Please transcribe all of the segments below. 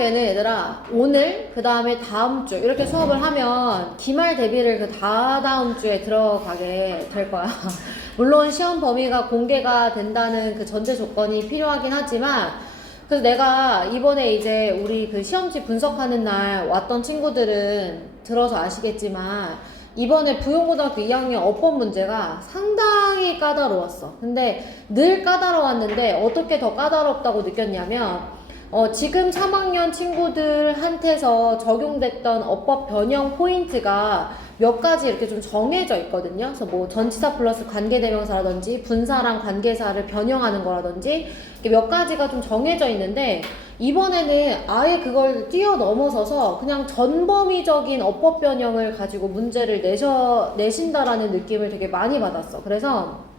얘는 얘들아 오늘 그 다음에 다음 주 이렇게 수업을 하면 기말 대비를 그 다다음 주에 들어가게 될 거야. 물론 시험 범위가 공개가 된다는 그 전제 조건이 필요하긴 하지만, 그래서 내가 이번에 이제 우리 그 시험지 분석하는 날 왔던 친구들은 들어서 아시겠지만 이번에 부용고등학교 2학년 어법 문제가 상당히 까다로웠어. 근데 늘 까다로웠는데 어떻게 더 까다롭다고 느꼈냐면 지금 3학년 친구들한테서 적용됐던 어법 변형 포인트가 몇 가지 이렇게 좀 정해져 있거든요. 그래서 뭐 전치사 플러스 관계대명사라든지 분사랑 관계사를 변형하는 거라든지 몇 가지가 좀 정해져 있는데, 이번에는 아예 그걸 뛰어넘어서서 그냥 전범위적인 어법 변형을 가지고 문제를 내신다라는 느낌을 되게 많이 받았어. 그래서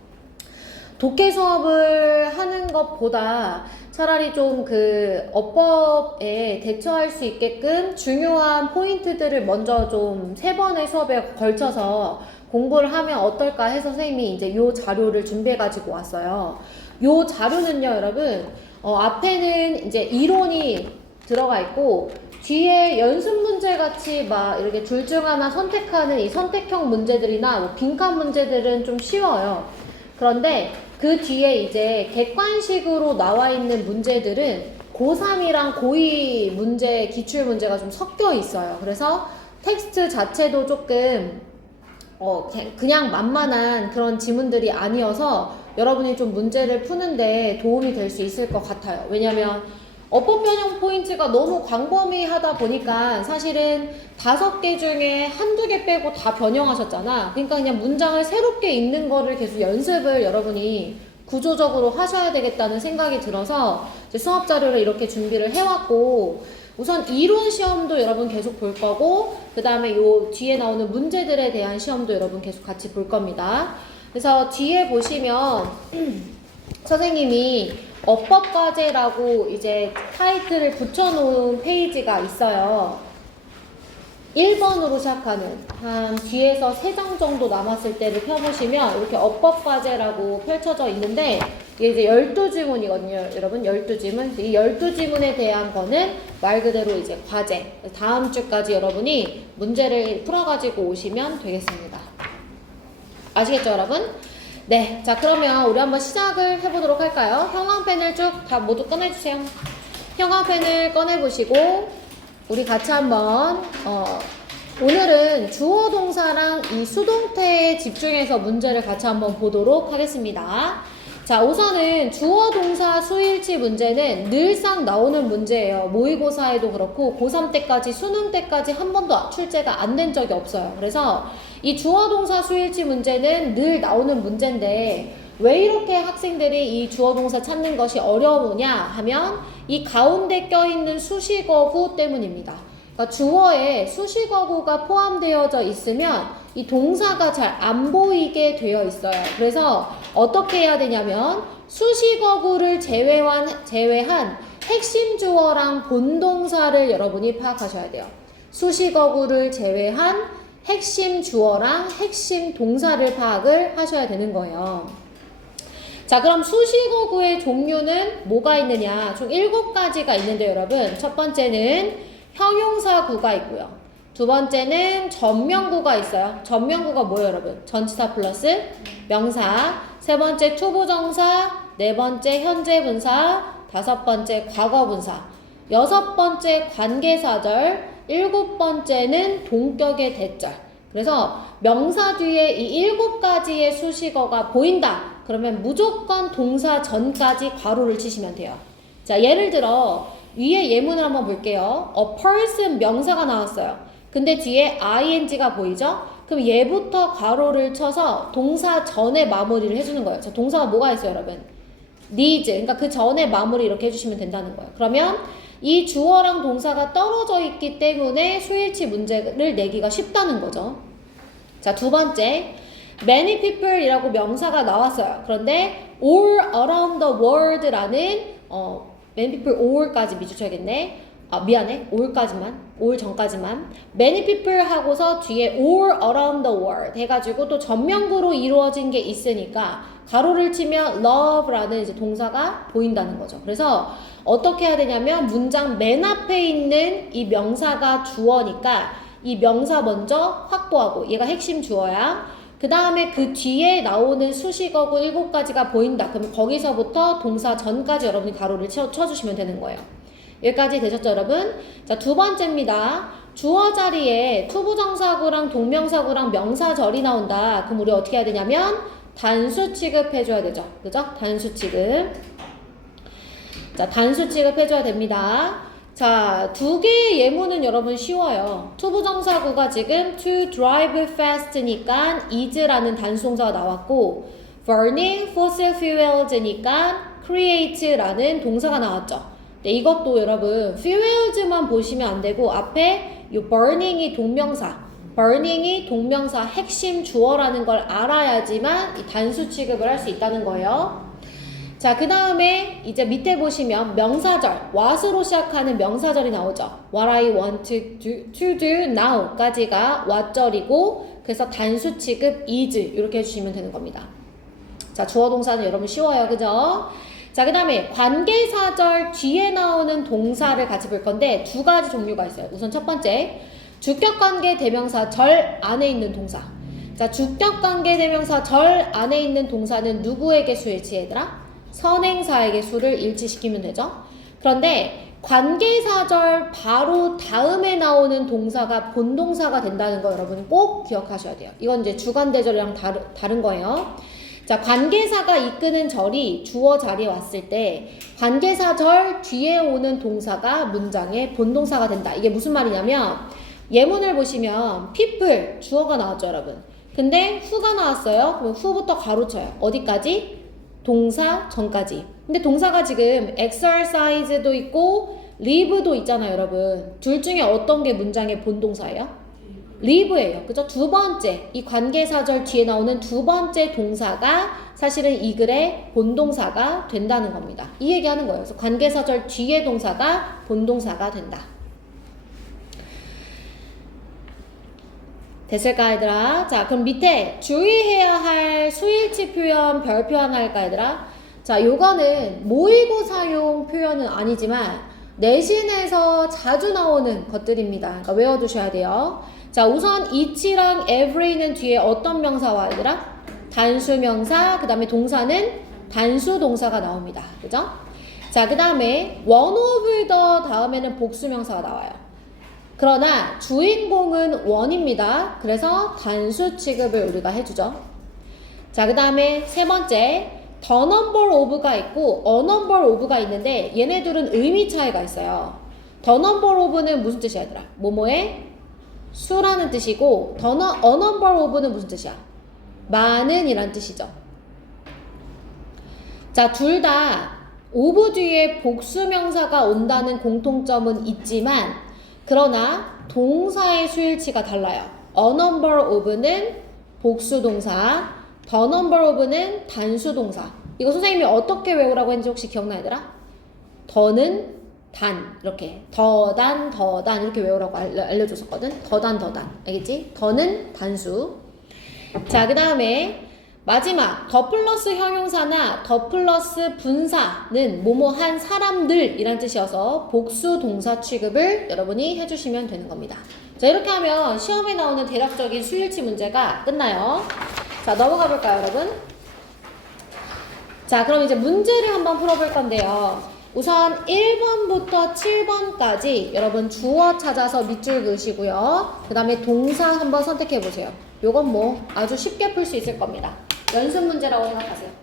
독해 수업을 하는 것보다 차라리 좀 그 어법에 대처할 수 있게끔 중요한 포인트들을 먼저 좀 3번의 수업에 걸쳐서 공부를 하면 어떨까 해서 선생님이 이제 요 자료를 준비해 가지고 왔어요. 요 자료는요, 여러분, 앞에는 이제 이론이 들어가 있고 뒤에 연습 문제 같이 막 이렇게 둘 중 하나 선택하는 이 선택형 문제들이나 뭐 빈칸 문제들은 좀 쉬워요. 그런데 그 뒤에 이제 객관식으로 나와 있는 문제들은 고3이랑 고2 문제, 기출 문제가 좀 섞여 있어요. 그래서 텍스트 자체도 조금 그냥 만만한 그런 지문들이 아니어서 여러분이 좀 문제를 푸는데 도움이 될 수 있을 것 같아요. 왜냐면 어법 변형 포인트가 너무 광범위하다 보니까 사실은 5개 중에 한두 개 빼고 다 변형하셨잖아. 그러니까 그냥 문장을 새롭게 읽는 거를 계속 연습을 여러분이 구조적으로 하셔야 되겠다는 생각이 들어서 이제 수업 자료를 이렇게 준비를 해왔고, 우선 이론 시험도 여러분 계속 볼 거고, 그 다음에 요 뒤에 나오는 문제들에 대한 시험도 여러분 계속 같이 볼 겁니다. 그래서 뒤에 보시면 선생님이 어법과제라고 이제 타이틀을 붙여놓은 페이지가 있어요. 1번으로 시작하는 한 뒤에서 3장 정도 남았을 때를 펴보시면 이렇게 어법과제라고 펼쳐져 있는데, 이게 이제 12지문이거든요. 여러분 12지문. 이 12지문에 대한 거는 말 그대로 이제 과제. 다음 주까지 여러분이 문제를 풀어가지고 오시면 되겠습니다. 아시겠죠, 여러분? 네, 자 그러면 우리 한번 시작을 해보도록 할까요? 형광펜을 쭉 다 모두 꺼내주세요. 형광펜을 꺼내보시고 우리 같이 한번 오늘은 주어 동사랑 이 수동태에 집중해서 문제를 같이 한번 보도록 하겠습니다. 자, 우선은 주어 동사 수일치 문제는 늘상 나오는 문제예요. 모의고사에도 그렇고 고3 때까지 수능 때까지 한 번도 출제가 안 된 적이 없어요. 그래서 이 주어 동사 수일치 문제는 늘 나오는 문제인데, 왜 이렇게 학생들이 이 주어 동사 찾는 것이 어려우냐 하면 이 가운데 껴있는 수식어구 때문입니다. 그러니까 주어에 수식어구가 포함되어져 있으면 이 동사가 잘 안 보이게 되어 있어요. 그래서 어떻게 해야 되냐면 수식어구를 제외한 핵심 주어랑 본동사를 여러분이 파악하셔야 돼요. 수식어구를 제외한 핵심 주어랑 핵심 동사를 파악을 하셔야 되는 거예요. 자, 그럼 수식어구의 종류는 뭐가 있느냐? 총 7가지가 있는데 여러분, 첫 번째는 형용사구가 있고요. 두 번째는 전명구가 있어요. 전명구가 뭐예요, 여러분? 전치사 플러스 명사. 세 번째 투부정사. 네 번째 현재분사. 다섯 번째 과거분사. 여섯 번째 관계사절. 일곱 번째는 동격의 대절. 그래서 명사 뒤에 이 7가지의 수식어가 보인다. 그러면 무조건 동사 전까지 괄호를 치시면 돼요. 자, 예를 들어 위에 예문을 한번 볼게요. A person 명사가 나왔어요. 근데 뒤에 ing가 보이죠? 그럼 얘부터 괄호를 쳐서 동사 전에 마무리를 해주는 거예요. 자, 동사가 뭐가 있어요, 여러분? needs. 그러니까 그 전에 마무리 이렇게 해주시면 된다는 거예요. 그러면 이 주어랑 동사가 떨어져 있기 때문에 수일치 문제를 내기가 쉽다는 거죠. 자, 두 번째, many people 이라고 명사가 나왔어요. 그런데 all around the world 라는 many people all까지 미주쳐야겠네. 미안해. all 전까지만. many people 하고서 뒤에 all around the world 해가지고 또 전명구로 이루어진 게 있으니까 가로를 치면 love라는 이제 동사가 보인다는 거죠. 그래서 어떻게 해야 되냐면 문장 맨 앞에 있는 이 명사가 주어니까 이 명사 먼저 확보하고 얘가 핵심 주어야. 그 다음에 그 뒤에 나오는 수식어구 7가지가 보인다. 그럼 거기서부터 동사 전까지 여러분이 가로를 쳐주시면 되는 거예요. 여기까지 되셨죠, 여러분? 자, 두 번째입니다. 주어 자리에 투부정사구랑 동명사구랑 명사절이 나온다. 그럼 우리 어떻게 해야 되냐면 단수 취급해줘야 되죠. 그죠? 단수 취급. 자, 단수 취급해줘야 됩니다. 자, 두 개의 예문은 여러분 쉬워요. 투부정사구가 지금 to drive fast니까 is라는 단수동사가 나왔고 burning fossil fuels니까 create라는 동사가 나왔죠. 네, 이것도 여러분 fuels만 보시면 안 되고 앞에 이 burning이 동명사 핵심 주어라는 걸 알아야지만 이 단수 취급을 할 수 있다는 거예요. 자, 그 다음에 이제 밑에 보시면 명사절, what으로 시작하는 명사절이 나오죠. What I want to do now 까지가 what절이고 그래서 단수 취급 is 이렇게 해주시면 되는 겁니다. 자, 주어 동사는 여러분 쉬워요. 그죠? 자, 그 다음에 관계사절 뒤에 나오는 동사를 같이 볼 건데 두 가지 종류가 있어요. 우선 첫 번째, 주격관계 대명사 절 안에 있는 동사. 자, 주격관계 대명사 절 안에 있는 동사는 누구에게 수일치 얘들아? 선행사에게 수를 일치시키면 되죠. 그런데 관계사절 바로 다음에 나오는 동사가 본동사가 된다는 거 여러분 꼭 기억하셔야 돼요. 이건 이제 주관대절이랑 다른 거예요. 자, 관계사가 이끄는 절이 주어 자리에 왔을 때 관계사절 뒤에 오는 동사가 문장의 본동사가 된다. 이게 무슨 말이냐면 예문을 보시면 people 주어가 나왔죠, 여러분. 근데 who가 나왔어요. 그럼 who부터 가로쳐요. 어디까지? 동사 전까지. 근데 동사가 지금 exercise도 있고 live도 있잖아요, 여러분. 둘 중에 어떤 게 문장의 본동사예요? live예요. 그죠? 두 번째, 이 관계사절 뒤에 나오는 두 번째 동사가 사실은 이 글의 본동사가 된다는 겁니다. 이 얘기하는 거예요. 그래서 관계사절 뒤에 동사가 본동사가 된다. 됐을까, 얘들아? 자, 그럼 밑에 주의해야 할 수일치 표현 별표 하나 할까, 얘들아? 자, 요거는 모의고사용 표현은 아니지만 내신에서 자주 나오는 것들입니다. 그러니까 외워두셔야 돼요. 자, 우선 each랑 every는 뒤에 어떤 명사와, 얘들아? 단수명사, 그 다음에 동사는 단수동사가 나옵니다. 그죠? 자, 그 다음에 one of the 다음에는 복수명사가 나와요. 그러나 주인공은 원입니다. 그래서 단수 취급을 우리가 해주죠. 자, 그 다음에 세 번째, the number of가 있고 a number of가 있는데 얘네들은 의미 차이가 있어요. the number of는 무슨 뜻이야, 얘들아? 뭐뭐의 수라는 뜻이고 a number of는 무슨 뜻이야? 많은 이란 뜻이죠. 자, 둘 다 of 뒤에 복수명사가 온다는 공통점은 있지만 그러나 동사의 수일치가 달라요. a number of는 복수동사, the number of는 단수동사. 이거 선생님이 어떻게 외우라고 했는지 혹시 기억나, 얘들아? 더는 단, 이렇게 더단 이렇게 외우라고 알려줬었거든. 더단 알겠지? 더는 단수. 자, 그 다음에 마지막 더 플러스 형용사나 더 플러스 분사는 뭐뭐한 사람들이란 뜻이어서 복수 동사 취급을 여러분이 해주시면 되는 겁니다. 자, 이렇게 하면 시험에 나오는 대략적인 수일치 문제가 끝나요. 자, 넘어가 볼까요, 여러분? 자, 그럼 이제 문제를 한번 풀어볼 건데요. 우선 1번부터 7번까지 여러분 주어 찾아서 밑줄 그으시고요. 그 다음에 동사 한번 선택해 보세요. 요건 뭐 아주 쉽게 풀 수 있을 겁니다. 연습 문제라고 생각하세요.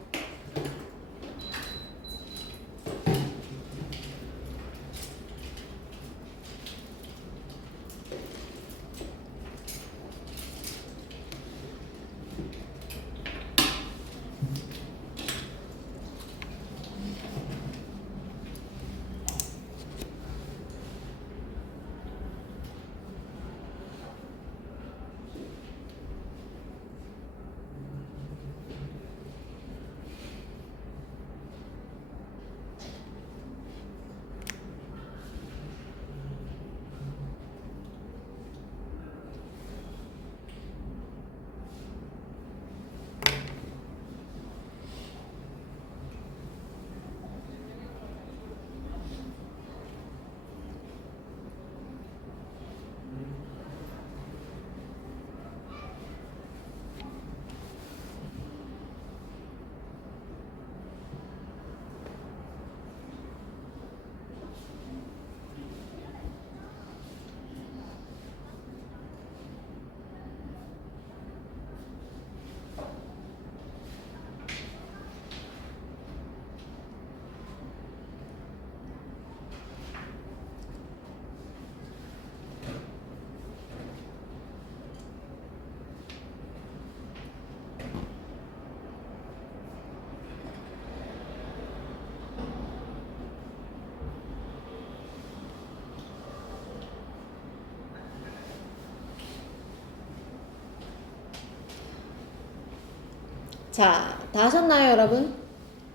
자, 다 하셨나요, 여러분?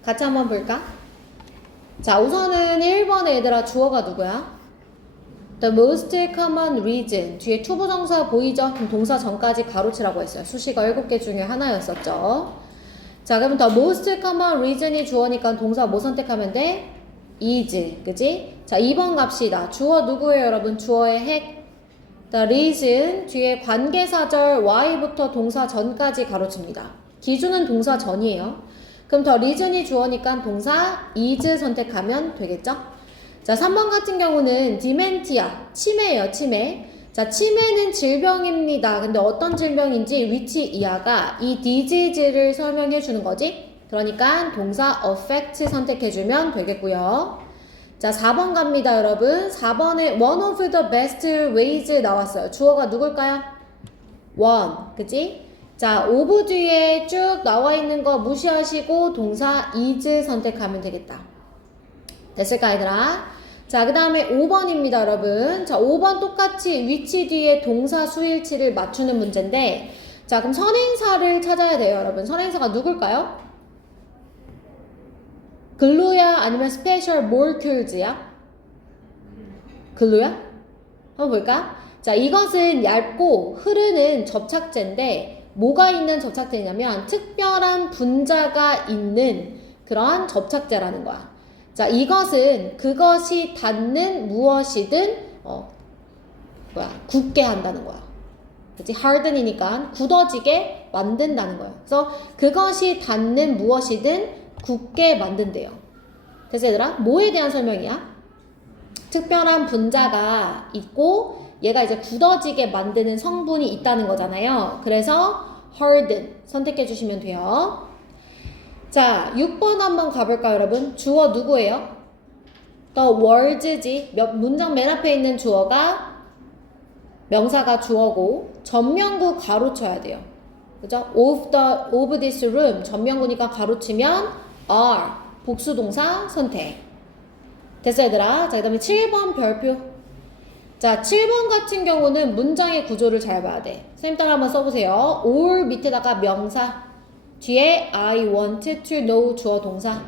같이 한번 볼까? 자, 우선은 1번에 얘들아 주어가 누구야? The most common reason. 뒤에 투부정사 보이죠? 그럼 동사 전까지 가로치라고 했어요. 수식어 7개 중에 하나였었죠. 자, 그러면 the most common reason이 주어니까 동사 뭐 선택하면 돼? is. 그지? 자, 2번 갑시다. 주어 누구예요, 여러분? 주어의 핵. The reason. 뒤에 관계사절 y부터 동사 전까지 가로칩니다. 기준은 동사 전이에요. 그럼 the reason이 주어니까 동사 is 선택하면 되겠죠? 자, 3번 같은 경우는 디멘티아, 치매예요, 치매. 자, 치매는 질병입니다. 근데 어떤 질병인지 위치 이하가 이 disease를 설명해 주는 거지. 그러니까 동사 affect 선택해주면 되겠고요. 자, 4번 갑니다, 여러분. 4번에 one of the best ways 나왔어요. 주어가 누굴까요? one, 그치? 자, of 뒤에 쭉 나와 있는 거 무시하시고 동사 is 선택하면 되겠다. 됐을까, 얘들아? 자, 그 다음에 5번입니다, 여러분. 자, 5번 똑같이 위치 뒤에 동사 수일치를 맞추는 문제인데, 자, 그럼 선행사를 찾아야 돼요, 여러분. 선행사가 누굴까요? 글루야? 아니면 스페셜 몰큘즈야? 글루야? 한번 볼까? 자, 이것은 얇고 흐르는 접착제인데, 뭐가 있는 접착제냐면, 특별한 분자가 있는 그런 접착제라는 거야. 자, 이것은 그것이 닿는 무엇이든 굳게 한다는 거야. 그치? harden이니까 굳어지게 만든다는 거야. 그래서 그것이 닿는 무엇이든 굳게 만든대요. 됐어, 얘들아? 뭐에 대한 설명이야? 특별한 분자가 있고 얘가 이제 굳어지게 만드는 성분이 있다는 거잖아요. 그래서 harden 선택해 주시면 돼요. 자, 6번 한번 가볼까요, 여러분? 주어 누구예요? The words지. 문장 맨 앞에 있는 주어가 명사가 주어고 전명구 가로쳐야 돼요. 그죠? of this room 전명구니까 가로치면 are 복수동사 선택. 됐어, 얘들아? 자, 그 다음에 7번 별표. 자, 7번 같은 경우는 문장의 구조를 잘 봐야 돼. 선생님 따라 한번 써보세요. all 밑에다가 명사 뒤에 I want to know 주어 동사.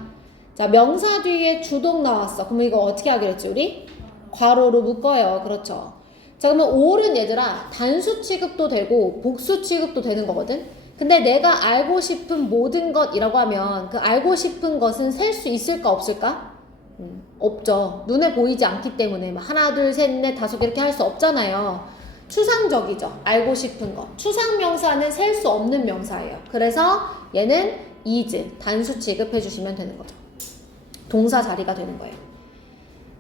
자, 명사 뒤에 주동 나왔어. 그러면 이거 어떻게 하기로 했지, 우리? 괄호로 묶어요. 그렇죠. 자, 그러면 all은 얘들아 단수 취급도 되고 복수 취급도 되는 거거든. 근데 내가 알고 싶은 모든 것이라고 하면 그 알고 싶은 것은 셀 수 있을까 없을까? 없죠. 눈에 보이지 않기 때문에 막 하나, 둘, 셋, 넷, 다섯 개 이렇게 할 수 없잖아요. 추상적이죠. 알고 싶은 거. 추상명사는 셀 수 없는 명사예요. 그래서 얘는 is, 단수 취급해 주시면 되는 거죠. 동사 자리가 되는 거예요.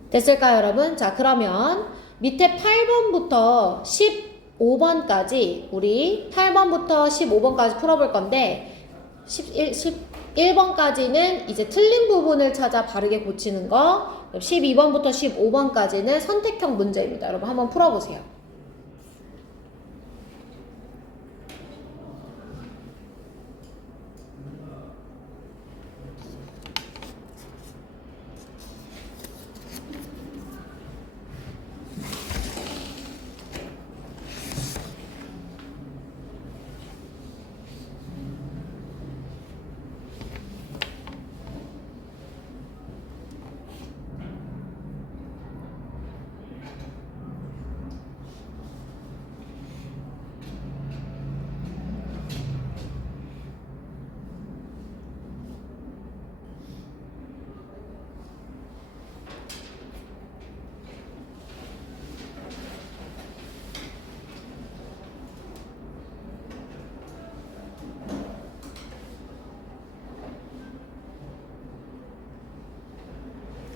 됐을까요, 여러분? 자, 그러면 밑에 8번부터 15번까지 우리 8번부터 15번까지 풀어볼 건데 11번까지는 이제 틀린 부분을 찾아 바르게 고치는 거, 12번부터 15번까지는 선택형 문제입니다. 여러분 한번 풀어보세요.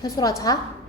해솔아 자?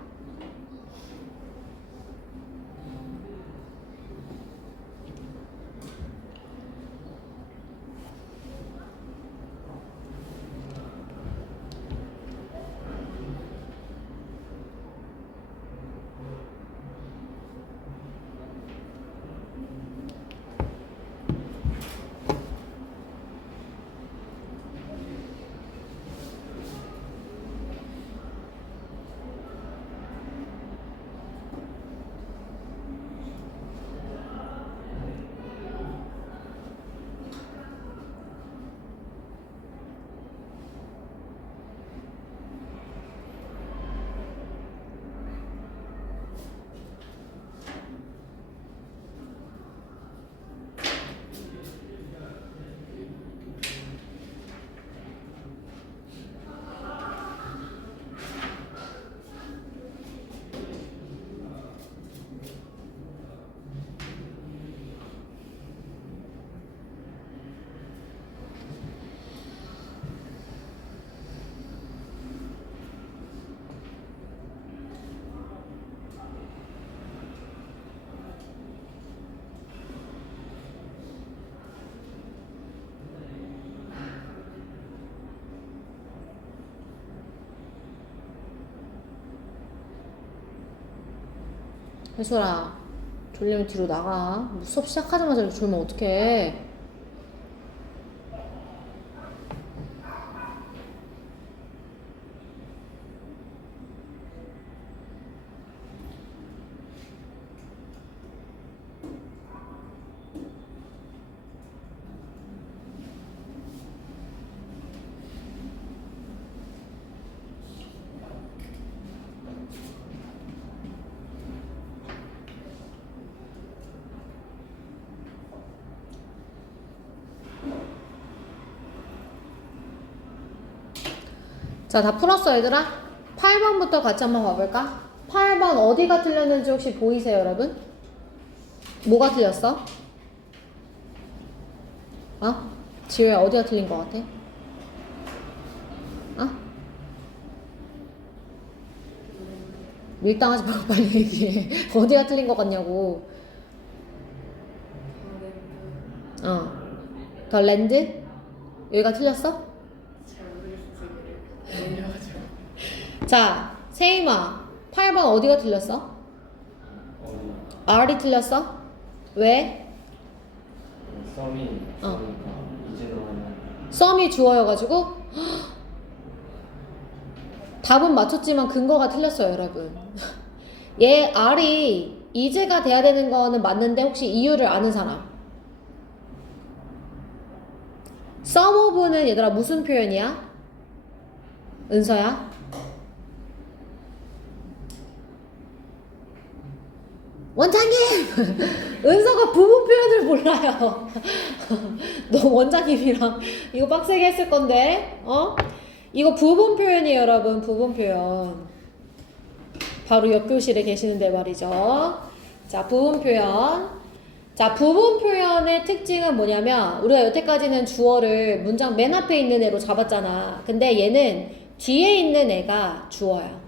혜솔아, 졸리면 뒤로 나가. 뭐 수업 시작하자마자 이렇게 졸면 어떡해. 자, 다 풀었어, 얘들아? 8번부터 같이 한번 봐볼까? 8번 어디가 틀렸는지 혹시 보이세요, 여러분? 뭐가 틀렸어? 어? 지효야, 어디가 틀린 것 같아? 어? 밀당하지 말고 빨리 얘기해. 어디가 틀린 것 같냐고. 더 랜드? 여기가 틀렸어? 자, 세이마. 8번 어디가 틀렸어? R이 틀렸어? 왜? 썸이 어. 이제 나오는 썸이 주어여가지고 답은 맞췄지만 근거가 틀렸어요, 여러분. 얘 R이 이제가 돼야 되는 거는 맞는데 혹시 이유를 아는 사람? some of는 얘들아 무슨 표현이야? 은서야? 원장님! 은서가 부분 표현을 몰라요. 너 원장님이랑 이거 빡세게 했을 건데, 어? 이거 부분 표현이에요, 여러분. 부분 표현. 바로 옆 교실에 계시는데 말이죠. 자, 부분 표현. 자, 부분 표현의 특징은 뭐냐면 우리가 여태까지는 주어를 문장 맨 앞에 있는 애로 잡았잖아. 근데 얘는 뒤에 있는 애가 주어야.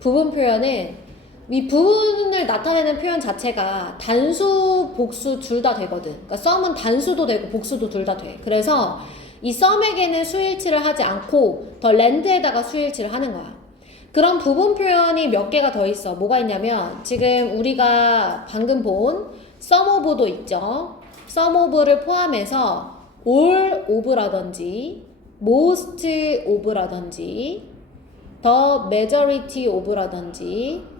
부분 표현은 이 부분을 나타내는 표현 자체가 단수, 복수 둘 다 되거든. 그러니까 some은 단수도 되고 복수도 둘 다 돼. 그래서 이 some에게는 수일치를 하지 않고 더 land에다가 수일치를 하는 거야. 그런 부분 표현이 몇 개가 더 있어. 뭐가 있냐면 지금 우리가 방금 본 some of도 있죠. some of를 포함해서 all of라든지 most of라든지 the majority of라든지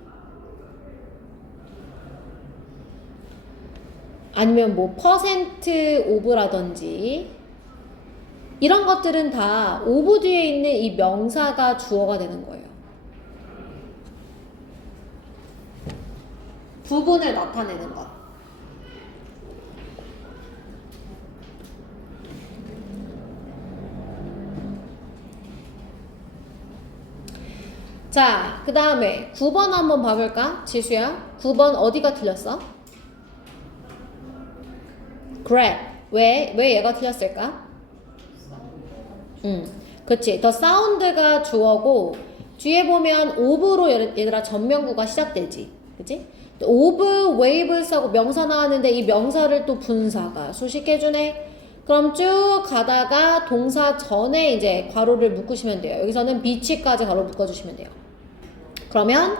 아니면 뭐 퍼센트 오브라든지 이런 것들은 다 오브 뒤에 있는 이 명사가 주어가 되는 거예요. 부분을 나타내는 것. 자, 그 다음에 9번 한번 봐볼까? 지수야, 9번 어디가 틀렸어? grab. 왜 얘가 틀렸을까? 그치. 더 사운드가 주어고 뒤에 보면 of로 얘들아 전명구가 시작되지. 그치? of, waves 하고 명사 나왔는데 이 명사를 또 분사가 수식해주네. 그럼 쭉 가다가 동사 전에 이제 괄호를 묶으시면 돼요. 여기서는 beach까지 괄호 묶어주시면 돼요. 그러면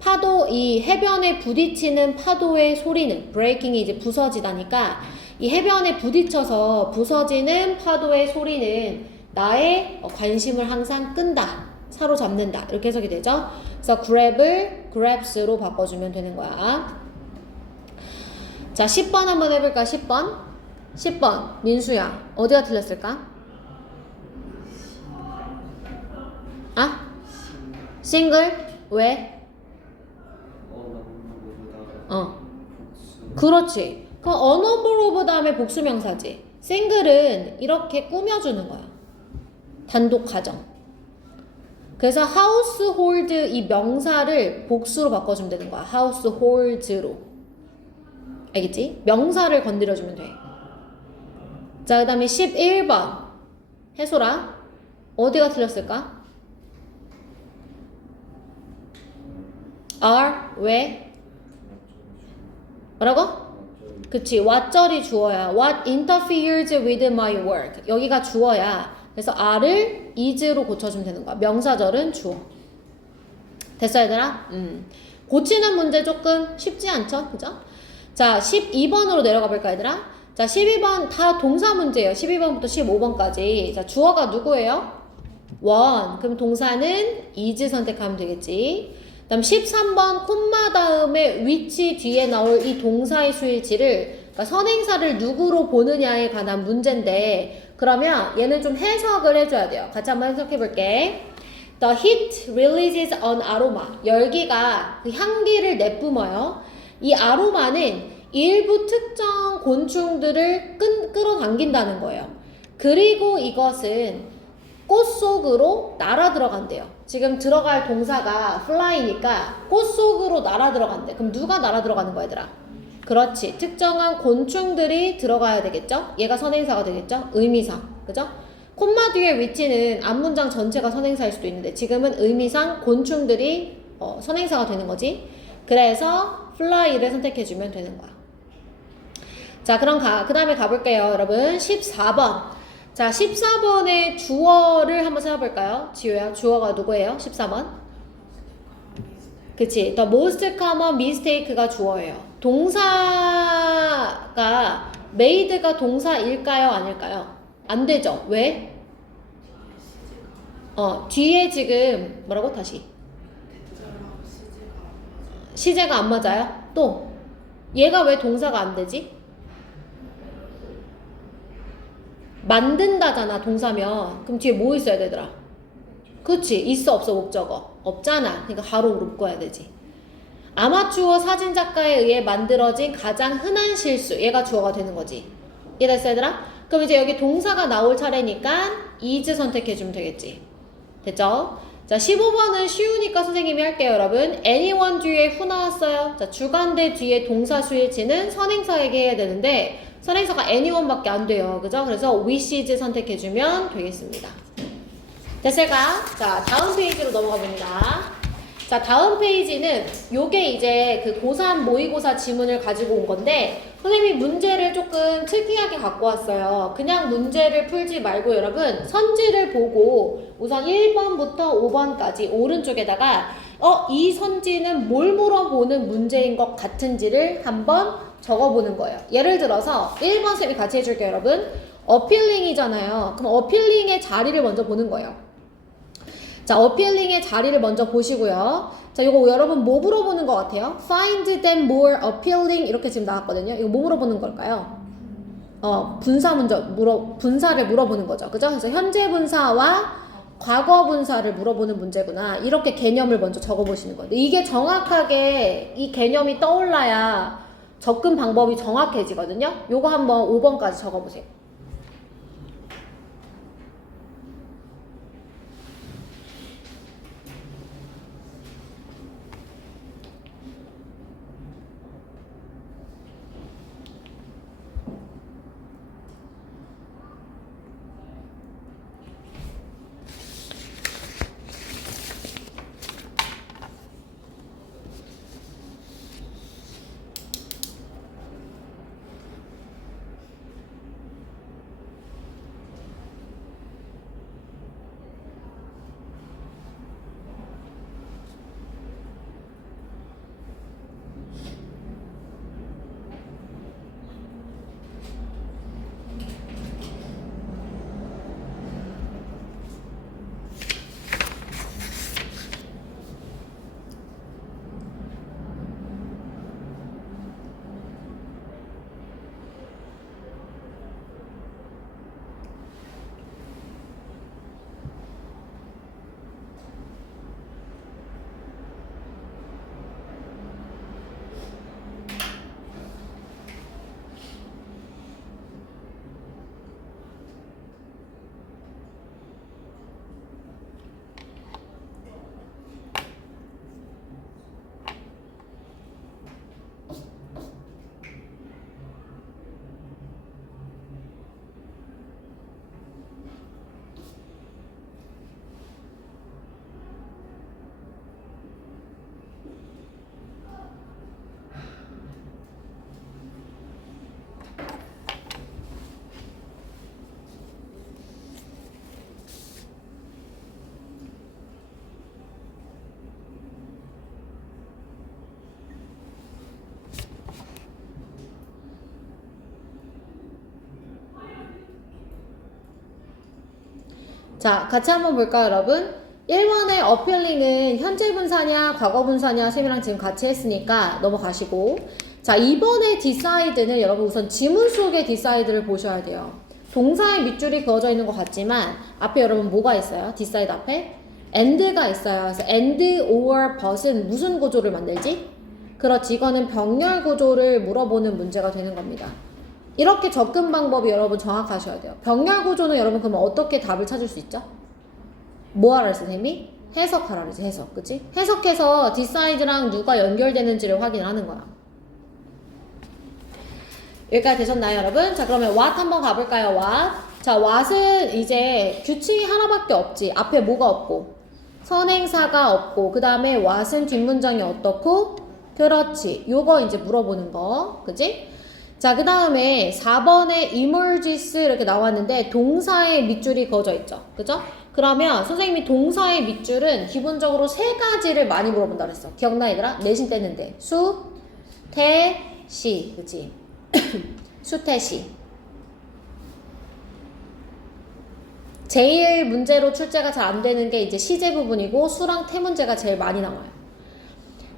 파도, 이 해변에 부딪히는 파도의 소리는 breaking이 이제 부서지다니까 이 해변에 부딪혀서 부서지는 파도의 소리는 나의 관심을 항상 끈다, 사로잡는다 이렇게 해석이 되죠. 그래서 grab을 grabs로 바꿔주면 되는 거야. 자, 10번 한번 해볼까? 10번 민수야, 어디가 틀렸을까? 아? 싱글? 왜? 그렇지. 그럼 a number of 다음에 복수명사지. 싱글은 이렇게 꾸며주는 거야. 단독 가정. 그래서 household 이 명사를 복수로 바꿔주면 되는 거야. households로. 알겠지? 명사를 건드려주면 돼. 자, 그 다음에 11번. 해소라. 어디가 틀렸을까? are. 왜? 뭐라고? 그치. what절이 주어야. What interferes with my work. 여기가 주어야. 그래서 are를 is로 고쳐주면 되는 거야. 명사절은 주어. 됐어, 얘들아? 고치는 문제 조금 쉽지 않죠? 그죠? 자, 12번으로 내려가 볼까, 얘들아? 자, 12번 다 동사 문제예요. 12번부터 15번까지. 자, 주어가 누구예요? 원. 그럼 동사는 is 선택하면 되겠지. 그 다음 13번 콤마 다음에 which 뒤에 나올 이 동사의 수일치를, 그러니까 선행사를 누구로 보느냐에 관한 문제인데, 그러면 얘는 좀 해석을 해줘야 돼요. 같이 한번 해석해 볼게. The heat releases an aroma. 열기가 그 향기를 내뿜어요. 이 아로마는 일부 특정 곤충들을 끌어당긴다는 거예요. 그리고 이것은 꽃 속으로 날아 들어간대요. 지금 들어갈 동사가 fly니까 꽃 속으로 날아 들어간대. 그럼 누가 날아 들어가는 거야, 얘들아? 그렇지. 특정한 곤충들이 들어가야 되겠죠? 얘가 선행사가 되겠죠? 의미상. 그죠? 콤마 뒤에 위치는 앞문장 전체가 선행사일 수도 있는데 지금은 의미상 곤충들이 선행사가 되는 거지. 그래서 fly를 선택해주면 되는 거야. 자, 그럼 그 다음에 가볼게요, 여러분. 14번. 자, 14번의 주어를 한번 찾아볼까요? 지효야, 주어가 누구예요? 14번. 그치. The most common mistake가 주어예요. 동사가 made가 동사일까요? 아닐까요? 안 되죠. 왜? 뒤에 지금 뭐라고? 다시. 시제가 안 맞아요? 또 얘가 왜 동사가 안 되지? 만든다잖아, 동사면. 그럼 뒤에 뭐 있어야 되더라? 그치. 있어, 없어, 목적어? 없잖아. 그러니까 가로 묶어야 되지. 아마추어 사진작가에 의해 만들어진 가장 흔한 실수. 얘가 주어가 되는 거지. 이해됐어, 얘들아? 그럼 이제 여기 동사가 나올 차례니까 is 선택해주면 되겠지. 됐죠? 자, 15번은 쉬우니까 선생님이 할게요, 여러분. anyone 뒤에 who 나왔어요. 자, 주관대 뒤에 동사 수일치는 선행사에게 해야 되는데 선행사가 anyone밖에 안 돼요. 그죠? 그래서 wishes 선택해주면 되겠습니다. 됐을까? 자, 다음 페이지로 넘어가 봅니다. 자, 다음 페이지는 요게 이제 그 고3 모의고사 지문을 가지고 온 건데 선생님이 문제를 조금 특이하게 갖고 왔어요. 그냥 문제를 풀지 말고 여러분 선지를 보고 우선 1번부터 5번까지 오른쪽에다가 이 선지는 뭘 물어보는 문제인 것 같은지를 한번 적어보는 거예요. 예를 들어서 1번 선생님이 같이 해줄게요, 여러분. 어필링이잖아요. 그럼 어필링의 자리를 먼저 보는 거예요. 자, 어필링의 자리를 먼저 보시고요. 자, 이거 여러분 뭐 물어보는 것 같아요? Find them more appealing 이렇게 지금 나왔거든요. 이거 뭐 물어보는 걸까요? 분사를 물어보는 거죠. 그죠? 그래서 현재 분사와 과거 분사를 물어보는 문제구나. 이렇게 개념을 먼저 적어보시는 거예요. 이게 정확하게 이 개념이 떠올라야 접근 방법이 정확해지거든요. 요거 한번 5번까지 적어보세요. 자, 같이 한번 볼까요, 여러분? 1번의 appealing은 현재 분사냐, 과거 분사냐, 쌤이랑 지금 같이 했으니까 넘어가시고. 자, 2번의 decide는 여러분 우선 지문 속의 decide를 보셔야 돼요. 동사의 밑줄이 그어져 있는 것 같지만 앞에 여러분 뭐가 있어요? decide 앞에? and가 있어요. 그래서 and, or, but은 무슨 구조를 만들지? 그렇지, 이거는 병렬 구조를 물어보는 문제가 되는 겁니다. 이렇게 접근 방법이 여러분 정확하셔야 돼요. 병렬 구조는 여러분 그러면 어떻게 답을 찾을 수 있죠? 뭐 하라 했어, 선생님이? 해석하라 그러지, 해석. 그치? 해석해서 decide랑 누가 연결되는지를 확인하는 거야. 여기까지 되셨나요, 여러분? 자, 그러면 what 한번 가볼까요, what? 자, what은 이제 규칙이 하나밖에 없지. 앞에 뭐가 없고, 선행사가 없고, 그 다음에 what은 뒷문장이 어떻고, 그렇지. 요거 이제 물어보는 거. 그치? 자, 그 다음에 4번에 emerges 이렇게 나왔는데, 동사의 밑줄이 그어져 있죠. 그죠? 그러면 선생님이 동사의 밑줄은 기본적으로 세 가지를 많이 물어본다 그랬어. 기억나, 얘들아? 내신 뗐는데. 수, 태, 시. 그치? 수태시. 제일 문제로 출제가 잘 안 되는 게 이제 시제 부분이고 수랑 태 문제가 제일 많이 나와요.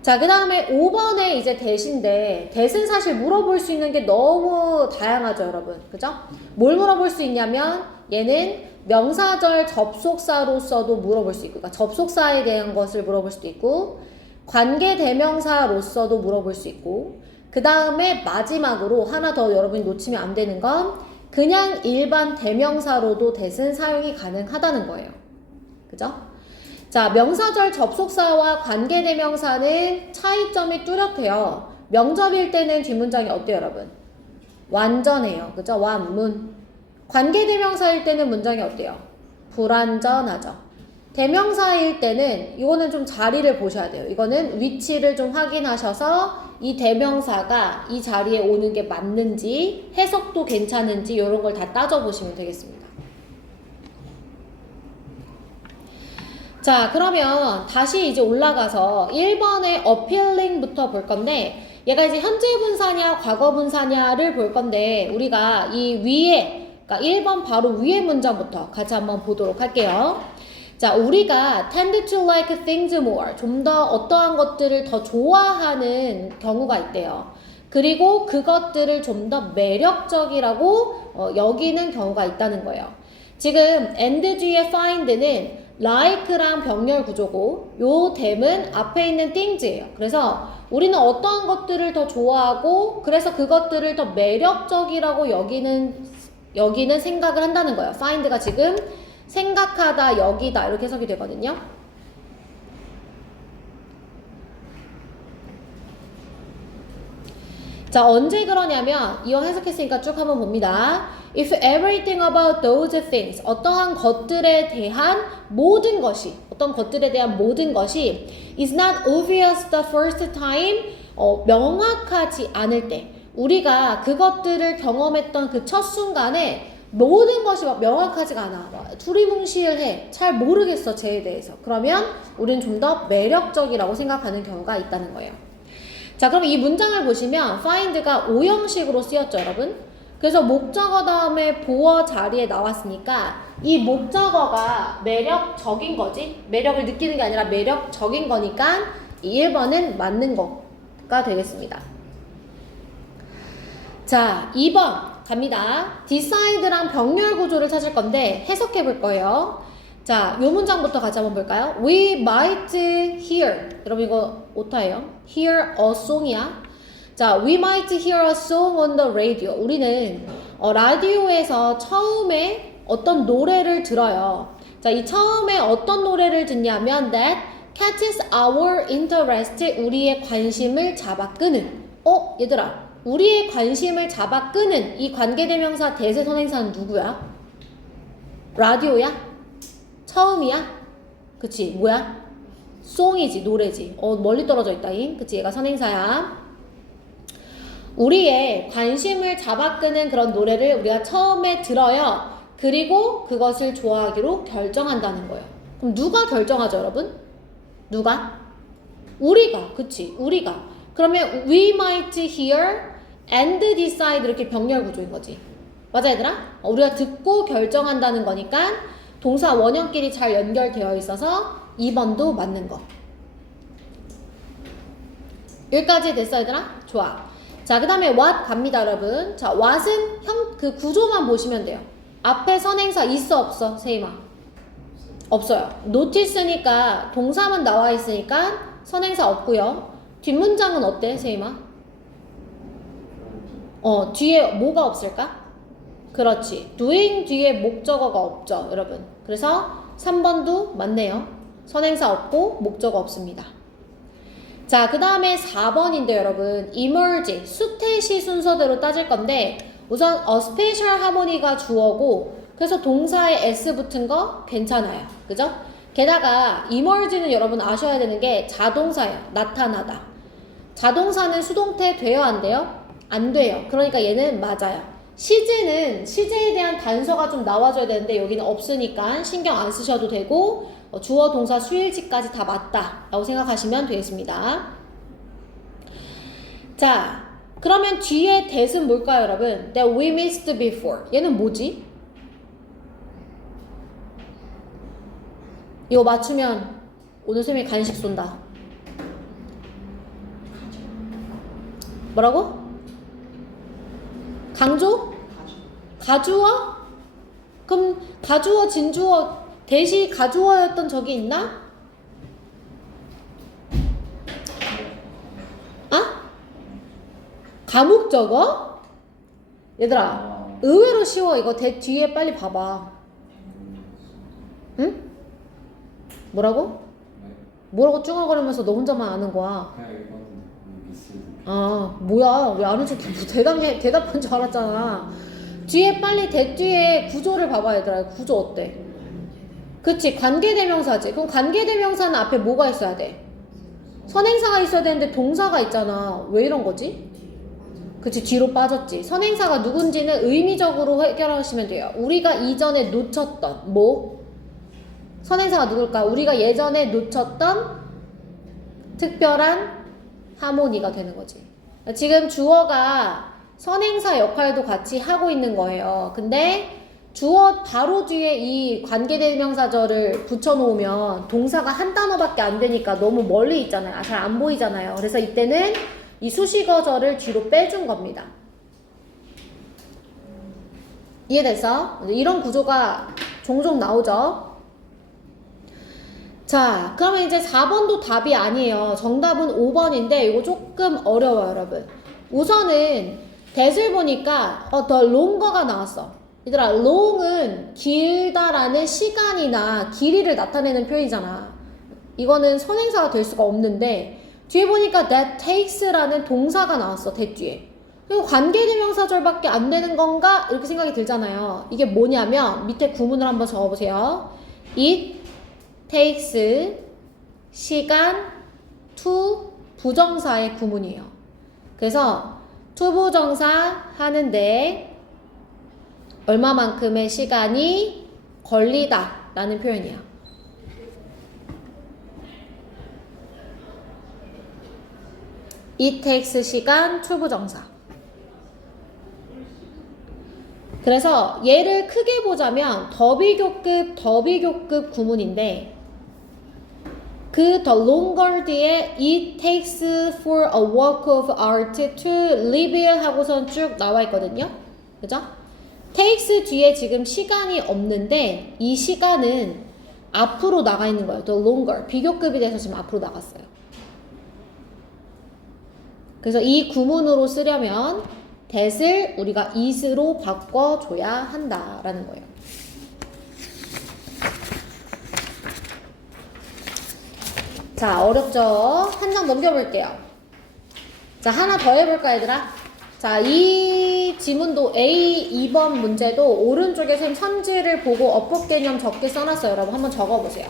자, 그 다음에 5번에 이제 대신데 대신 사실 물어볼 수 있는 게 너무 다양하죠, 여러분. 그죠? 뭘 물어볼 수 있냐면 얘는 명사절 접속사로서도 물어볼 수 있고, 그러니까 접속사에 대한 것을 물어볼 수도 있고, 관계대명사로서도 물어볼 수 있고, 그 다음에 마지막으로 하나 더 여러분이 놓치면 안 되는 건 그냥 일반 대명사로도 대신 사용이 가능하다는 거예요. 그죠? 자, 명사절 접속사와 관계대명사는 차이점이 뚜렷해요. 명접일 때는 뒷문장이 어때요, 여러분? 완전해요. 그죠? 완문. 관계대명사일 때는 문장이 어때요? 불완전하죠. 대명사일 때는 이거는 좀 자리를 보셔야 돼요. 이거는 위치를 좀 확인하셔서 이 대명사가 이 자리에 오는 게 맞는지, 해석도 괜찮은지 이런 걸 다 따져보시면 되겠습니다. 자, 그러면 다시 이제 올라가서 1번의 appealing부터 볼 건데, 얘가 이제 현재 분사냐 과거 분사냐를 볼 건데, 우리가 이 위에, 그러니까 1번 바로 위에 문장부터 같이 한번 보도록 할게요. 자, 우리가 tend to like things more, 좀 더 어떠한 것들을 더 좋아하는 경우가 있대요. 그리고 그것들을 좀 더 매력적이라고 여기는 경우가 있다는 거예요. 지금 and 뒤에 find는 like랑 병렬 구조고, 요 them은 앞에 있는 things예요. 그래서 우리는 어떠한 것들을 더 좋아하고, 그래서 그것들을 더 매력적이라고 여기는 생각을 한다는 거예요. find가 지금 생각하다, 여기다 이렇게 해석이 되거든요. 자, 언제 그러냐면 이거 해석했으니까 쭉 한번 봅니다. If everything about those things, 어떠한 것들에 대한 모든 것이, 어떤 것들에 대한 모든 것이 is not obvious the first time, 명확하지 않을 때, 우리가 그것들을 경험했던 그 첫 순간에 모든 것이 막 명확하지가 않아. 두리뭉실해. 잘 모르겠어, 쟤에 대해서. 그러면 우리는 좀 더 매력적이라고 생각하는 경우가 있다는 거예요. 자, 그럼 이 문장을 보시면 find가 오형식으로 쓰였죠, 여러분? 그래서 목적어 다음에 보어 자리에 나왔으니까 이 목적어가 매력적인 거지? 매력을 느끼는 게 아니라 매력적인 거니까 이 1번은 맞는 거가 되겠습니다. 자, 2번 갑니다. decide랑 병렬 구조를 찾을 건데 해석해 볼 거예요. 자, 요 문장부터 같이 한번 볼까요? We might hear. 여러분 이거 오타예요. Hear a song이야. 자, we might hear a song on the radio. 우리는 라디오에서 처음에 어떤 노래를 들어요. 자, 이 처음에 어떤 노래를 듣냐면 that catches our interest. 우리의 관심을 잡아 끄는. 얘들아. 우리의 관심을 잡아 끄는 이 관계대명사 대세선행사는 누구야? 라디오야? 처음이야? 그치, 뭐야? 송이지, 노래지. 멀리 떨어져 있다잉. 그치, 얘가 선행사야. 우리의 관심을 잡아 끄는 그런 노래를 우리가 처음에 들어요. 그리고 그것을 좋아하기로 결정한다는 거예요. 그럼 누가 결정하죠, 여러분? 누가? 우리가, 그치, 우리가. 그러면 we might hear and decide 이렇게 병렬 구조인 거지. 맞아, 얘들아? 우리가 듣고 결정한다는 거니까 동사 원형끼리 잘 연결되어 있어서 2번도 맞는 거. 여기까지 됐어 얘들아? 좋아. 자, 그 다음에 what 갑니다 여러분. 자, what은 그 구조만 보시면 돼요. 앞에 선행사 있어 없어? 세임아? 없어요. notice니까 동사만 나와 있으니까 선행사 없고요. 뒷문장은 어때 세임아? 뒤에 뭐가 없을까? 그렇지. doing 뒤에 목적어가 없죠 여러분. 그래서 3번도 맞네요. 선행사 없고 목적어 없습니다. 자, 그 다음에 4번인데 여러분 emerge, 수태시 순서대로 따질 건데 우선 a spatial harmony가 주어고 그래서 동사에 s 붙은 거 괜찮아요. 그죠? 게다가 emerge는 여러분 아셔야 되는 게 자동사예요. 나타나다. 자동사는 수동태 돼요 안 돼요? 안 돼요. 그러니까 얘는 맞아요. 시제는 시제에 대한 단서가 좀 나와줘야 되는데 여기는 없으니까 신경 안 쓰셔도 되고 주어 동사 수일치까지 다 맞다 라고 생각하시면 되겠습니다. 자, 그러면 뒤에 that은 뭘까요 여러분? That we missed before. 얘는 뭐지? 이거 맞추면 오늘 쌤이 간식 쏜다. 뭐라고? 강조? 가주어? 그럼 가주어, 진주어, 대시 가주어였던 적이 있나? 아? 가목적어? 얘들아 의외로 쉬워. 이거 뒤에 빨리 봐봐. 응? 뭐라고? 뭐라고 쭝얼거리면서 너 혼자만 아는 거야. 그냥 이거는 미스. 아 뭐야 왜 아는지 대답한 줄 알았잖아. 뒤에 빨리 뒤에 구조를 봐봐 얘들아. 구조 어때? 그치 관계대명사지. 그럼 관계대명사는 앞에 뭐가 있어야 돼? 선행사가 있어야 되는데 동사가 있잖아. 왜 이런 거지? 그치 뒤로 빠졌지. 선행사가 누군지는 의미적으로 해결하시면 돼요. 우리가 이전에 놓쳤던 뭐? 선행사가 누굴까? 우리가 예전에 놓쳤던 특별한 하모니가 되는 거지. 지금 주어가 선행사 역할도 같이 하고 있는 거예요. 근데 주어 바로 뒤에 이 관계대명사절을 붙여놓으면 동사가 한 단어밖에 안 되니까 너무 멀리 있잖아요. 잘 안 보이잖아요. 그래서 이때는 이 수식어절을 뒤로 빼준 겁니다. 이해됐어? 이런 구조가 종종 나오죠. 자, 그러면 이제 4번도 답이 아니에요. 정답은 5번인데 이거 조금 어려워요, 여러분. 우선은 that을 보니까 더 longer가 나왔어. 얘들아, long은 길다라는 시간이나 길이를 나타내는 표현이잖아. 이거는 선행사가 될 수가 없는데 뒤에 보니까 that takes라는 동사가 나왔어, that 뒤에. 그리고 관계대명사절밖에 안 되는 건가? 이렇게 생각이 들잖아요. 이게 뭐냐면 밑에 구문을 한번 적어보세요. It takes 시간 to 부정사의 구문이에요. 그래서 to 부정사 하는데 얼마만큼의 시간이 걸리다 라는 표현이에요. It takes 시간 to 부정사. 그래서 얘를 크게 보자면 더비교급 구문인데 그 the longer 뒤에 it takes for a work of art to live 하고선 쭉 나와 있거든요. 그죠? takes 뒤에 지금 시간이 없는데 이 시간은 앞으로 나가 있는 거예요. the longer. 비교급이 돼서 지금 앞으로 나갔어요. 그래서 이 구문으로 쓰려면 that을 우리가 is로 바꿔줘야 한다라는 거예요. 자, 어렵죠? 한 장 넘겨볼게요. 자, 하나 더 해볼까, 얘들아? 자, 이 지문도 A 2번 문제도 오른쪽에 선 선지를 보고 어법 개념 적게 써놨어요. 여러분, 한번 적어보세요.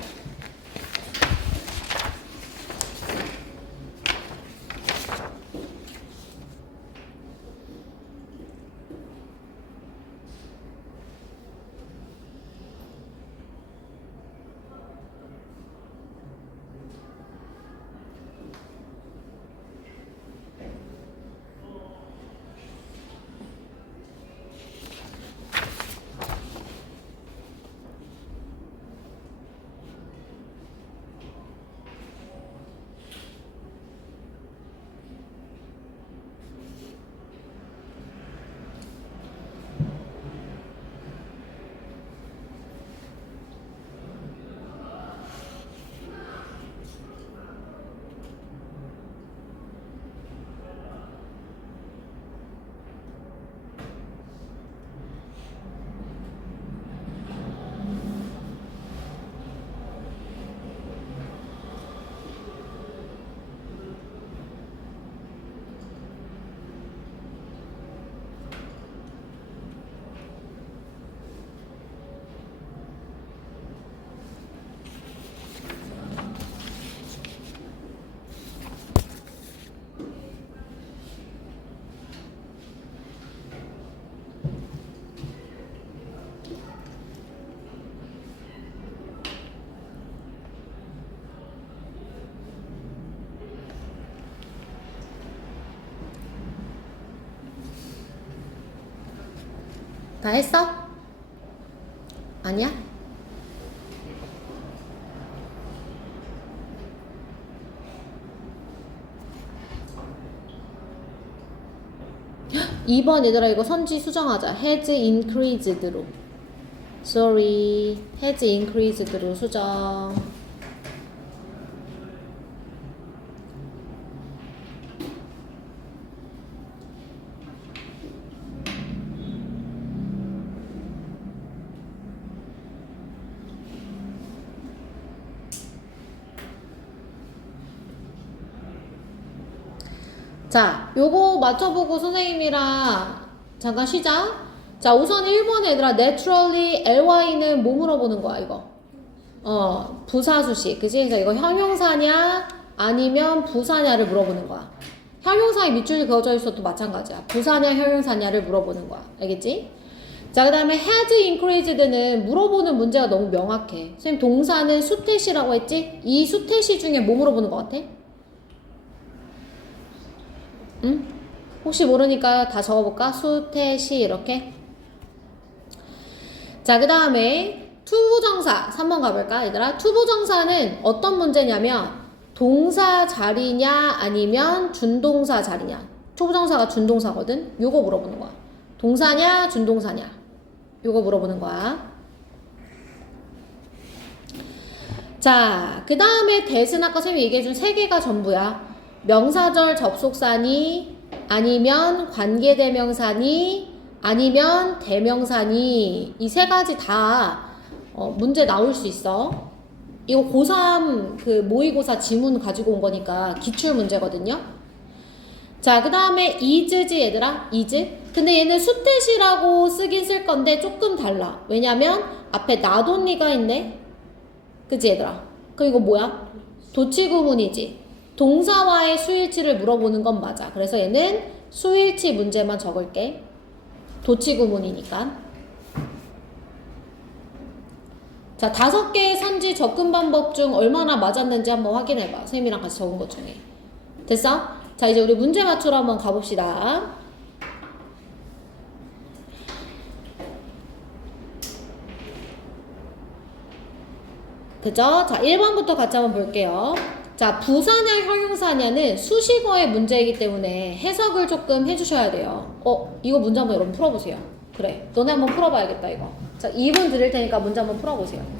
다 했어? 아니야? 헉, 2번 얘들아 이거 선지 수정하자. has increased로. sorry. has increased로 수정. 자, 요거 맞춰보고 선생님이랑 잠깐 쉬자. 자, 우선 1번 얘들아, naturally, ly는 뭐 물어보는 거야, 이거? 부사수식. 그치? 그래서 이거 형용사냐, 아니면 부사냐를 물어보는 거야. 형용사에 밑줄이 그어져 있어도 마찬가지야. 부사냐, 형용사냐를 물어보는 거야. 알겠지? 자, 그 다음에 has increased는 물어보는 문제가 너무 명확해. 선생님, 동사는 수태시라고 했지? 이 수태시 중에 뭐 물어보는 것 같아? 응? 혹시 모르니까 다 적어볼까? 수태시 이렇게. 자, 그 다음에 투부정사 3번 가볼까 얘들아? 투부정사는 어떤 문제냐면 동사 자리냐 아니면 준동사 자리냐. 투부정사가 준동사거든. 요거 물어보는 거야. 동사냐 준동사냐. 요거 물어보는 거야. 자, 그 다음에 대신 아까 선생님이 얘기해준 3개가 전부야. 명사절 접속사니 아니면 관계대명사니 아니면 대명사니 이 3가지 다 문제 나올 수 있어. 이거 고3 그 모의고사 지문 가지고 온 거니까 기출 문제거든요. 자, 그 다음에 is지 얘들아. is. 근데 얘는 수태시라고 쓰긴 쓸 건데 조금 달라. 왜냐면 앞에 나돈니가 있네. 그치 얘들아? 그럼 이거 뭐야? 도치구문이지. 동사와의 수일치를 물어보는 건 맞아. 그래서 얘는 수일치 문제만 적을게. 도치구문이니까. 자, 5개의 선지 접근 방법 중 얼마나 맞았는지 한번 확인해봐. 선생님이랑 같이 적은 것 중에. 됐어? 자, 이제 우리 문제 맞추러 한번 가봅시다. 그죠? 자, 1번부터 같이 한번 볼게요. 자, 부사냐 형용사냐는 수식어의 문제이기 때문에 해석을 조금 해주셔야 돼요. 이거 문제 한번 여러분 풀어보세요. 그래, 너네 한번 풀어봐야겠다 이거. 자, 2분 드릴 테니까 문제 한번 풀어보세요.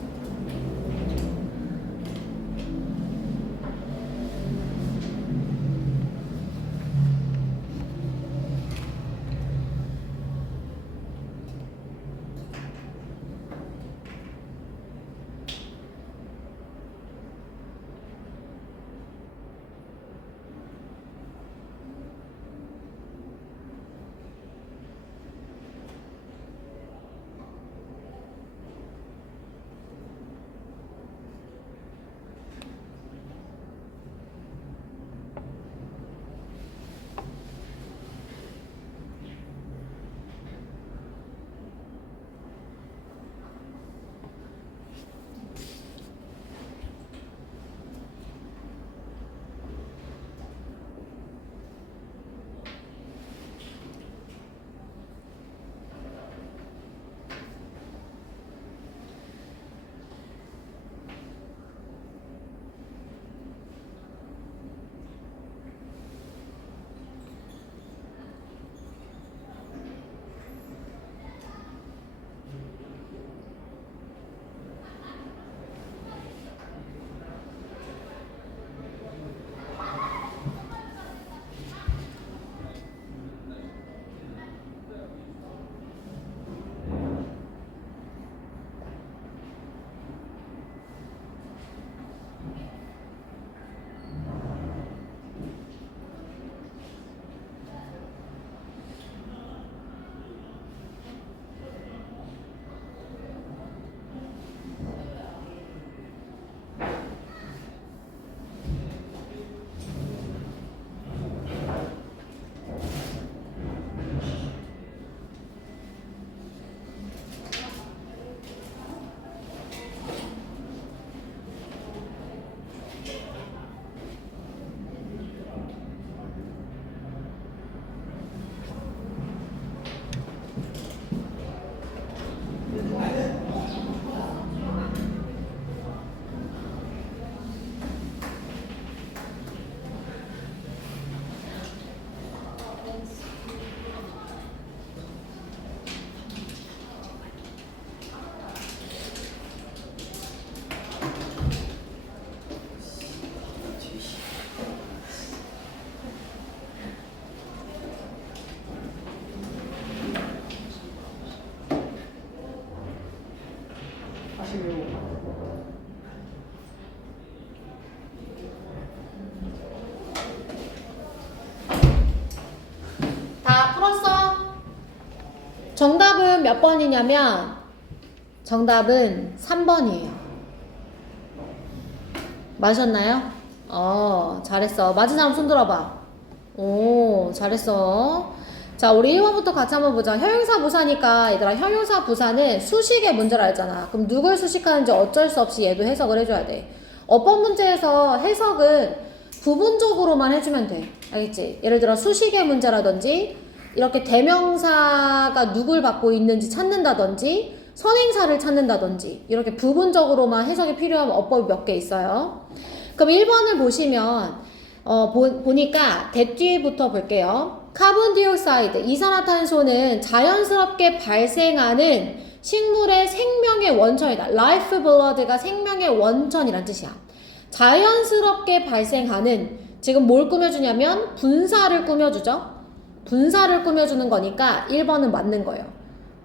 정답은 몇 번이냐면 정답은 3번이에요. 맞으셨나요? 잘했어. 맞은 사람 손 들어봐. 오, 잘했어. 자, 우리 1번부터 같이 한번 보자. 형용사 부사니까 얘들아, 형용사 부사는 수식의 문제라 했잖아. 그럼 누굴 수식하는지 어쩔 수 없이 얘도 해석을 해줘야 돼. 어법 문제에서 해석은 부분적으로만 해주면 돼. 알겠지? 예를 들어 수식의 문제라든지 이렇게 대명사가 누굴 받고 있는지 찾는다든지 선행사를 찾는다든지 이렇게 부분적으로만 해석이 필요한 어법이 몇 개 있어요. 그럼 1번을 보시면 보니까 대 뒤부터 볼게요. 카본디옥사이드, 이산화탄소는 자연스럽게 발생하는 식물의 생명의 원천이다. 라이프 블러드가 생명의 원천이란 뜻이야. 자연스럽게 발생하는, 지금 뭘 꾸며주냐면 분사를 꾸며주죠. 분사를 꾸며주는 거니까 1번은 맞는 거예요.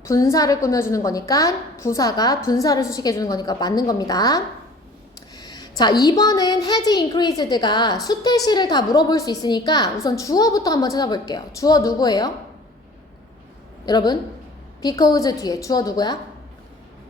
분사를 꾸며주는 거니까 부사가 분사를 수식해주는 거니까 맞는 겁니다. 자, 2번은 has increased가 수태시를 다 물어볼 수 있으니까 우선 주어부터 한번 찾아볼게요. 주어 누구예요? 여러분? because 뒤에 주어 누구야?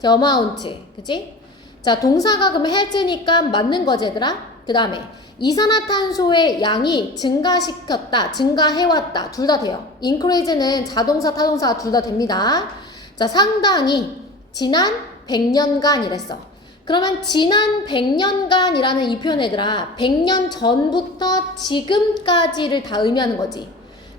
amount, 그치? 자, 동사가 그러면 has니까 맞는 거지, 얘들아? 그 다음에 이산화탄소의 양이 증가시켰다, 증가해왔다, 둘 다 돼요. increase는 자동사, 타동사가 둘 다 됩니다. 자, 상당히 지난 100년간 이랬어. 그러면 지난 100년간이라는 이 표현 얘들아, 100년 전부터 지금까지를 다 의미하는 거지.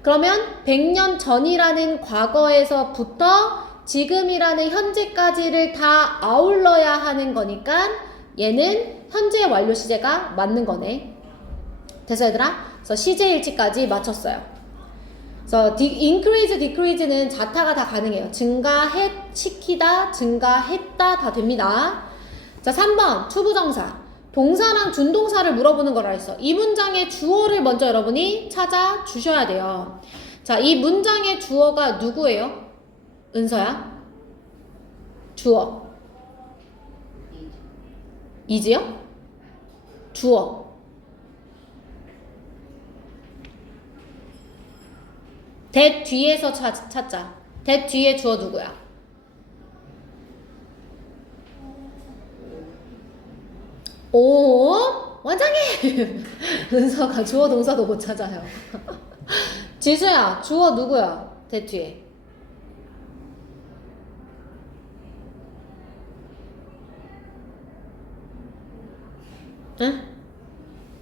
그러면 100년 전이라는 과거에서부터 지금이라는 현재까지를 다 아울러야 하는 거니까 얘는 현재 완료 시제가 맞는 거네. 됐어 얘들아? 그래서 시제 일치까지 맞췄어요. 그래서 increase, decrease는 자타가 다 가능해요. 시키다, 증가했다 다 됩니다. 자, 3번 투부정사. 동사랑 준동사를 물어보는 거라 했어. 이 문장의 주어를 먼저 여러분이 찾아 주셔야 돼요. 자, 이 문장의 주어가 누구예요? 은서야? 주어. 이지요? 주어. that 뒤에서 찾자. that 뒤에 주어 누구야? 오, 원장님! 은서가 주어 동사도 못 찾아요. 지수야, 주어 누구야? that 뒤에. 응?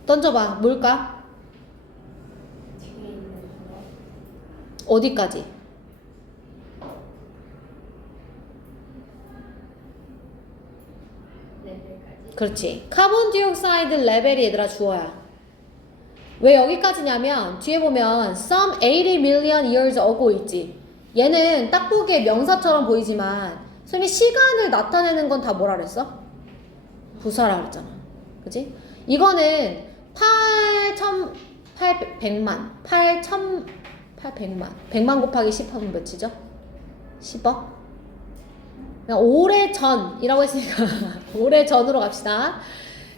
던져봐. 뭘까? 어디까지? 그렇지. 카본디옥사이드 레벨이 얘들아 주어야. 왜 여기까지냐면 뒤에 보면 some 80 million years ago 있지. 얘는 딱 보기에 명사처럼 보이지만 선생님이 시간을 나타내는 건 다 뭐라 그랬어? 부사라 그랬잖아. 그치? 이거는 100만 곱하기 10 하면 몇이죠? 10억? 그냥 오래전이라고 했으니까 오래전으로 갑시다.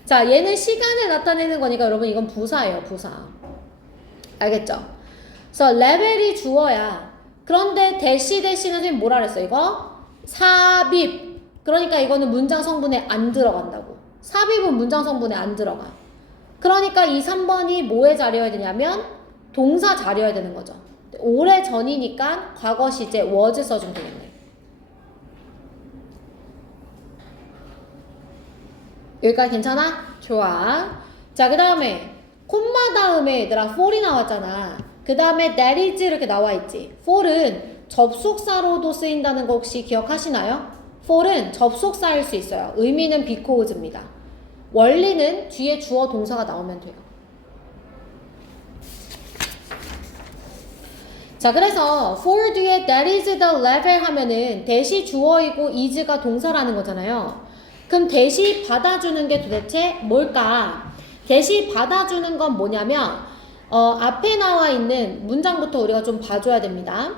자, 얘는 시간을 나타내는 거니까 여러분 이건 부사예요, 부사. 알겠죠? 그래서 레벨이 주어야. 그런데 대시는 선생님 뭐라 그랬어? 이거? 삽입. 그러니까 이거는 문장 성분에 안 들어간다고. 삽입은 문장 성분에 안 들어가. 그러니까 이 3번이 뭐의 자리여야 되냐면 동사 자리여야 되는 거죠. 오래전이니까 과거 시제 was 써주면 되겠네. 여기까지 괜찮아? 좋아. 자, 그 다음에 콤마 다음에 얘들아 for이 나왔잖아. 그 다음에 that is 이렇게 나와있지. for은 접속사로도 쓰인다는 거 혹시 기억하시나요? for은 접속사일 수 있어요. 의미는 because입니다. 원리는 뒤에 주어 동사가 나오면 돼요. 자, 그래서 for 뒤에 that is the level 하면은 that이 주어이고 is가 동사라는 거잖아요. 그럼 that이 받아주는 게 도대체 뭘까? that이 받아주는 건 뭐냐면 앞에 나와 있는 문장부터 우리가 좀 봐줘야 됩니다.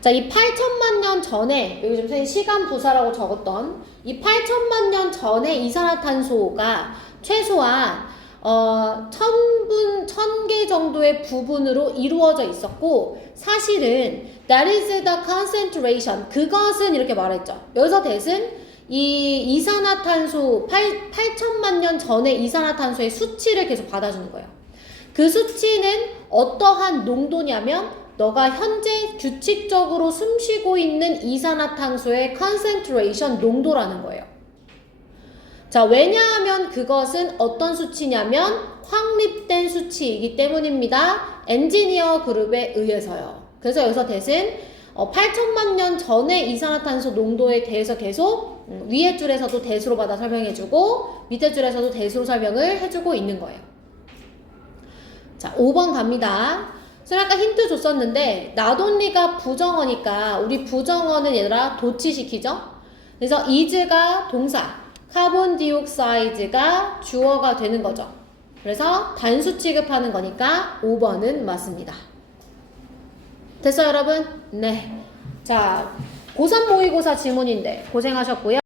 자, 이 8천만 년 전에 여기 좀 선생님 시간 부사라고 적었던 이 8천만 년 전에 이산화탄소가 최소한 1000개 정도의 부분으로 이루어져 있었고, 사실은 that is the concentration, 그것은 이렇게 말했죠. 여기서 that은 이 이산화탄소 8천만 년 전의 이산화탄소의 수치를 계속 받아주는 거예요. 그 수치는 어떠한 농도냐면 너가 현재 규칙적으로 숨쉬고 있는 이산화탄소의 concentration 농도라는 거예요. 자, 왜냐하면 그것은 어떤 수치냐면 확립된 수치이기 때문입니다. 엔지니어 그룹에 의해서요. 그래서 여기서 that은 8천만 년 전의 이산화탄소 농도에 대해서 계속 위에 줄에서도 that으로 받아 설명해주고 밑에 줄에서도 that으로 설명을 해주고 있는 거예요. 자, 5번 갑니다. 그래서 아까 힌트 줬었는데 나돈리가 부정어니까 우리 부정어는 얘들아 도치시키죠? 그래서 is가 동사, 카본디옥사이드가 주어가 되는 거죠. 그래서 단수 취급하는 거니까 5번은 맞습니다. 됐어요, 여러분? 네. 자, 고3 모의고사 지문인데 고생하셨고요.